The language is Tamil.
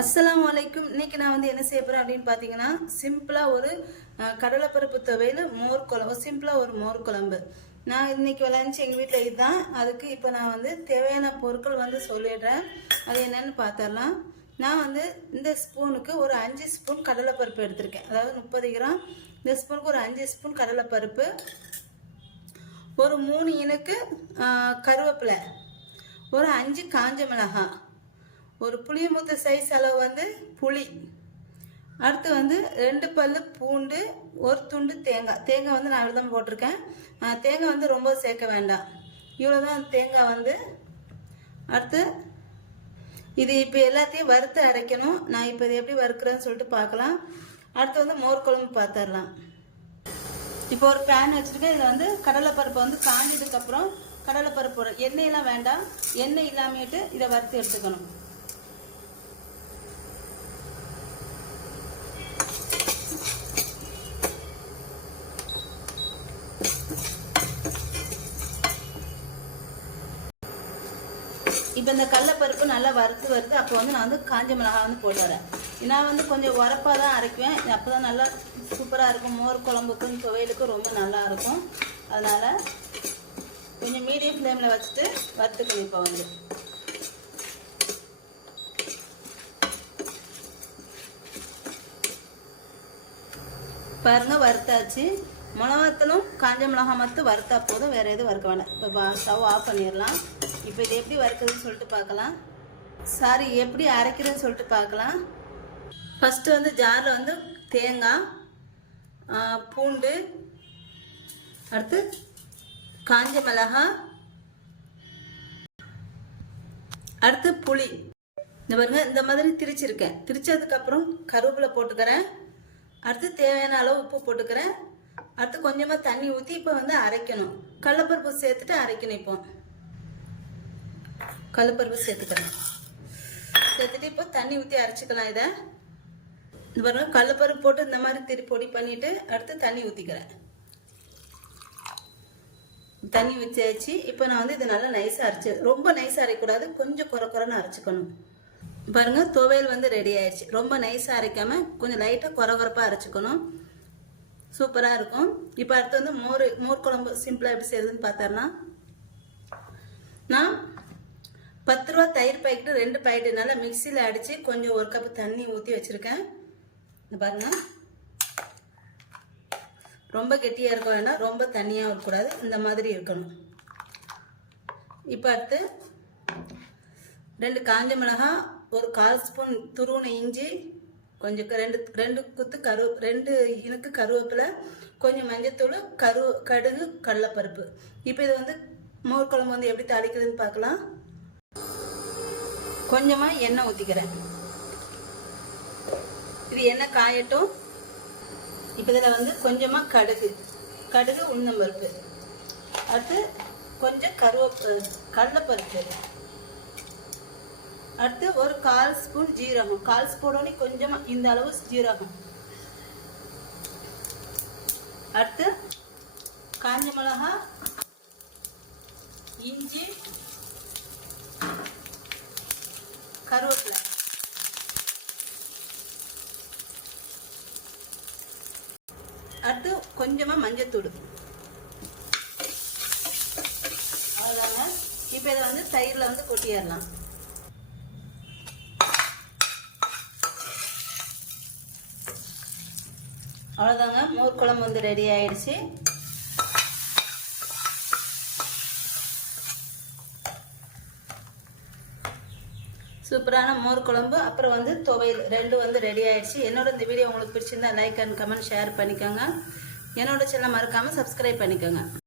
அஸ்லாம் வலைக்கும் இன்னைக்கு நான் வந்து என்ன செய்ய போகிறேன் அப்படின்னு பார்த்தீங்கன்னா சிம்பிளாக ஒரு கடலைப்பருப்பு துவையல் மோர் குழம்பு சிம்பிளாக ஒரு மோர் குழம்பு. நான் இன்னைக்கு விளையாண்டு எங்கள் வீட்டில் இதுதான். அதுக்கு இப்போ நான் வந்து தேவையான பொருட்கள் வந்து சொல்லிடுறேன். அது என்னன்னு பார்த்துடலாம் நான் வந்து இந்த ஸ்பூனுக்கு ஒரு அஞ்சு ஸ்பூன் கடலைப்பருப்பு எடுத்திருக்கேன். அதாவது முப்பது கிராம். இந்த ஸ்பூனுக்கு ஒரு அஞ்சு ஸ்பூன் கடலைப்பருப்பு. ஒரு மூணு இனுக்கு கருவேப்பிலை. ஒரு அஞ்சு காஞ்ச மிளகாய். ஒரு புளியமுத்து சைஸ் அளவு வந்து புளி. அடுத்து வந்து ரெண்டு பல் பூண்டு ஒரு துண்டு தேங்காய். தேங்காய் வந்து நான் தான் போட்டிருக்கேன். தேங்காய் வந்து ரொம்ப சேர்க்க வேண்டாம். இவ்வளோ தான் தேங்காய் வந்து. அடுத்து இது இப்போ எல்லாத்தையும் வறுத்து அரைக்கணும். நான் இப்போ இது எப்படி வறுக்கிறேன்னு சொல்லிட்டு பார்க்கலாம். அடுத்து வந்து மோர் குழம்பு பார்த்துடலாம். இப்போ ஒரு பேன் வச்சுருக்கேன். இதில் வந்து கடலைப்பருப்பை வந்து காஞ்சதுக்கப்புறம் கடலைப்பருப்பு எண்ணெயெல்லாம் வேண்டாம். எண்ணெய் இல்லாமட்டு இதை வறுத்து எடுத்துக்கணும். இப்போ இந்த கடலப்பருப்பு நல்லா வறுத்து வறுத்து அப்போ வந்து நான் வந்து காஞ்ச மிளகாய் வந்து போட்டு வரேன். நான் வந்து கொஞ்சம் உரப்பாக தான் அரைக்குவேன். அப்போ தான் நல்லா சூப்பராக இருக்கும். மோர் குழம்புக்கும் துவையலுக்கும் ரொம்ப நல்லா இருக்கும். அதனால் கொஞ்சம் மீடியம் ஃப்ளேமில் வச்சுட்டு வறுத்துக்கணும் இப்போ வந்து. பாருங்க வறுத்தாச்சு. மிளகாத்தலும் காஞ்ச மிளகா மட்டும் வறுத்தா போதும். வேற எதுவும் வறுக்க வேண்டாம். இப்போ ஸ்டவ் ஆஃப் பண்ணிடலாம். இப்போ இது எப்படி வறுக்குதுன்னு சொல்லிட்டு பார்க்கலாம். சாரி எப்படி அரைக்கிறதுன்னு சொல்லிட்டு பார்க்கலாம். ஃபஸ்ட்டு வந்து ஜாரில் வந்து தேங்காய் பூண்டு அடுத்து காஞ்ச மிளகா அடுத்து புளி. இந்த பாருங்க இந்த மாதிரி திரிச்சிருக்கேன். திரிச்சதுக்கப்புறம் கருவேப்பிலை போட்டுக்கிறேன். அடுத்து தேவையான அளவு உப்பு போட்டுக்கிறேன். அடுத்து கொஞ்சமாக தண்ணி ஊற்றி இப்போ வந்து அரைக்கணும். கடலப்பருப்பு சேர்த்துட்டு அரைக்கணும் இப்போ. கடலப்பருப்பு சேர்த்துக்கிறேன். சேர்த்துட்டு இப்போ தண்ணி ஊற்றி அரைச்சிக்கலாம் இதை. இந்த பாருங்க கடலப்பருப்பு போட்டு இந்த மாதிரி திரு பொடி பண்ணிவிட்டு அடுத்து தண்ணி ஊற்றிக்கிறேன் தண்ணி வச்சாச்சு இப்போ நான் வந்து இதை நல்லா நைஸாக அரைச்சி ரொம்ப நைஸாக அரைக்கக்கூடாது கொஞ்சம் குறை குறைன்னு அரைச்சிக்கணும். பாருங்கள் துவையல் வந்து ரெடி ஆயிடுச்சு. ரொம்ப நைஸாக அரைக்காமல் கொஞ்சம் லைட்டாக குறை குறைப்பாக அரைச்சிக்கணும். சூப்பராக இருக்கும். இப்போ அடுத்து வந்து மோர் மோர் குழம்பு சிம்பிளாக எப்படி செய்யுதுன்னு பார்த்தாருன்னா நான் பத்து ரூபா தயிர் பாக்கெட்டு ரெண்டு பாக்கெட்டு நல்லா மிக்சியில் அடித்து கொஞ்சம் ஒரு கப்பு தண்ணி ஊற்றி வச்சுருக்கேன். இந்த பாருங்க. ரொம்ப கெட்டியாக இருக்கும் வேண்டாம் ரொம்ப தண்ணியாக இருக்கக்கூடாது. இந்த மாதிரி இருக்கணும். இப்போ அடுத்து ரெண்டு காஞ்ச மிளகாய் ஒரு கால் ஸ்பூன் துருவனை இஞ்சி கொஞ்சம் ரெண்டு ரெண்டு குத்து கரு ரெண்டு இனுக்கு கருவேப்பிலை கொஞ்சம் மஞ்சத்தூள் கரு கடுகு கடலைப்பருப்பு. இப்போ இது வந்து மோர் குழம்பு வந்து எப்படி தாளிக்கிறதுன்னு பார்க்கலாம் கொஞ்சமாக எண்ணெய் ஊற்றிக்கிறேன் இது எண்ணெய் காயட்டும். இப்போ இதில் வந்து கொஞ்சமாக கடுகு. கடுகு உளுந்தம்பருப்பு அடுத்து கொஞ்சம் கருவேப்பு கடலைப்பருப்பு. அடுத்து ஒரு கால் ஸ்பூன் ஜீரகம். கால் ஸ்பூனோட கொஞ்சமாக இந்த அளவு ஜீரகம். அடுத்து காஞ்ச மிளகா இஞ்சி கருவேப்பிலை. அடுத்து கொஞ்சமா மஞ்சத்தூள். அவ்வளோதாங்க இப்போ இதை வந்து தயிரில் வந்து கொட்டிடலாம் அவ்வளோதாங்க மோர் குழம்பு வந்து ரெடி ஆயிடுச்சு. சூப்பரான மோர் குழம்பு அப்புறம் வந்து துவையல் ரெண்டு வந்து ரெடி ஆயிடுச்சு. என்னோட இந்த வீடியோ உங்களுக்கு பிடிச்சிருந்தா லைக் அண்ட் கமெண்ட் ஷேர் பண்ணிக்கோங்க. என்னோட சேனல் மறக்காமல் சப்ஸ்கிரைப் பண்ணிக்கோங்க.